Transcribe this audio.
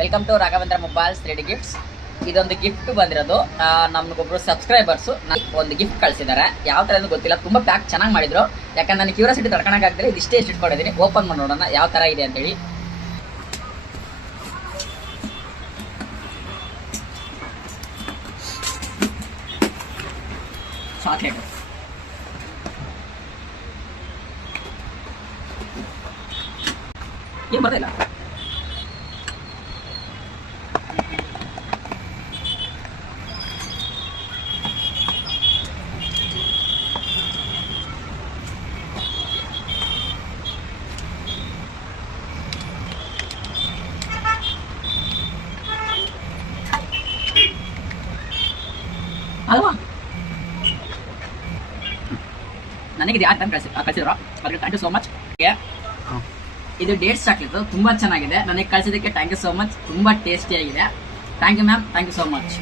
Welcome to Raghavendra mobiles ready gifts. ಇದೊಂದು gift ಬಂದಿರೋದು ನಮ್ಗೊಬ್ರು ಸಬ್ಸ್ಕ್ರೈಬರ್ಸು ಒಂದು ಗಿಫ್ಟ್ ಕಳಿಸಿದ್ದಾರೆ. ಯಾವ ಥರ ಅಂತ ಗೊತ್ತಿಲ್ಲ, ತುಂಬ ಪ್ಯಾಕ್ ಚೆನ್ನಾಗಿ ಮಾಡಿದ್ರು. ಯಾಕಂದ್ರೆ ನನಗೆ ಕ್ಯೂರಿಯಾಸಿಟಿ ತಡ್ಕೊಳಕ್ಕಾಗದೆ ಇದಿಷ್ಟೇ ಇಟ್ಕೊಂಡಿದ್ದೀನಿ. ಓಪನ್ ಮಾಡಿ ನೋಡೋಣ ಯಾವ ಥರ ಇದೆ ಅಂತೇಳಿ. ಚಾಕ್ಲೇಟ್ ಏನು ಬರ್ತಾ ಇಲ್ಲ. ಅಲ್ವಾ, ನನಗೆ ಇದು ಯಾವ ಟೈಮ್ ಕಳಿಸಿದ್ರು ಅದಕ್ಕೆ ಥ್ಯಾಂಕ್ ಯು ಸೋ ಮಚ್. ಇದು ಡೇಟ್ಸ್ ಚಾಕ್ಲೇಟ್ ತುಂಬ ಚೆನ್ನಾಗಿದೆ. ನನಗೆ ಕಳಿಸಿದ್ದಕ್ಕೆ ಥ್ಯಾಂಕ್ ಯು ಸೋ ಮಚ್. ತುಂಬ ಟೇಸ್ಟಿಯಾಗಿದೆ. Thank you ma'am, thank you so much.